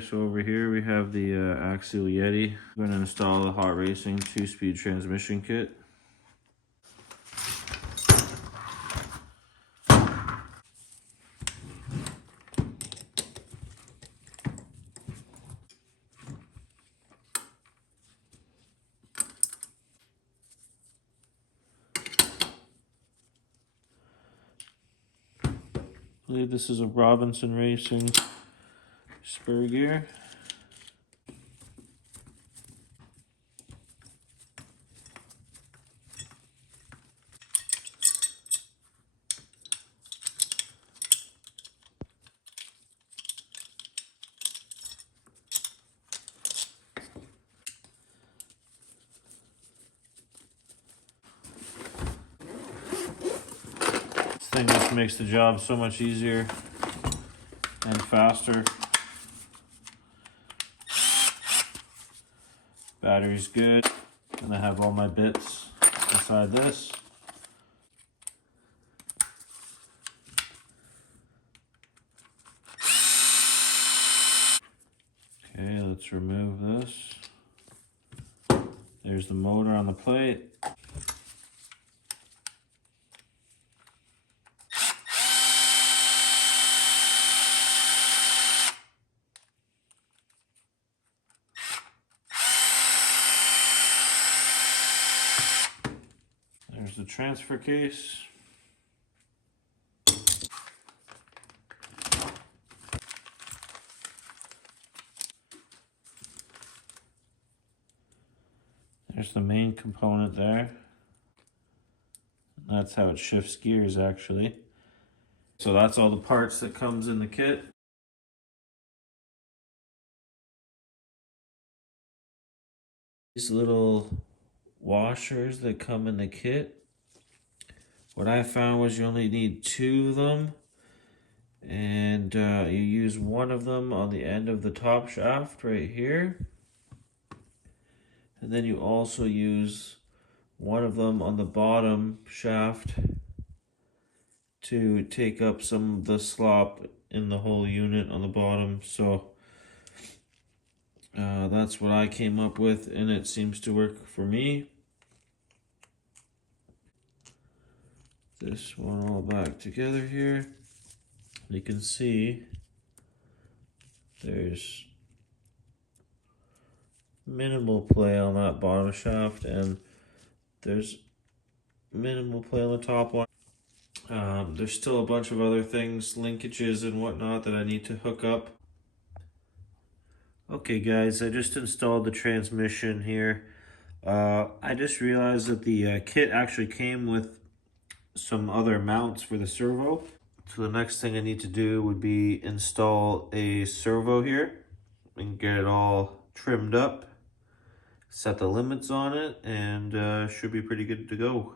Okay, so over here we have the Axial Yeti. I'm going to install the Hot Racing 2-speed transmission kit. I believe this is a Robinson Racing spur gear. This thing just makes the job so much easier and faster. Battery's good, and I have all my bits inside this. Okay, let's remove this. There's the motor on the plate. There's the transfer case. There's the main component there. That's how it shifts gears actually. So that's all the parts that comes in the kit. These little washers that come in the kit. What I found was you only need 2 of them, and you use one of them on the end of the top shaft right here, and then you also use one of them on the bottom shaft to take up some of the slop in the whole unit on the bottom. So that's what I came up with, and it seems to work for me. This one all back together here. You can see there's minimal play on that bottom shaft, and there's minimal play on the top one. There's still a bunch of other things, linkages and whatnot, that I need to hook up. Okay guys, I just installed the transmission here. I just realized that the kit actually came with some other mounts for the servo. So the next thing I need to do would be install a servo here and get it all trimmed up, set the limits on it, and should be pretty good to go.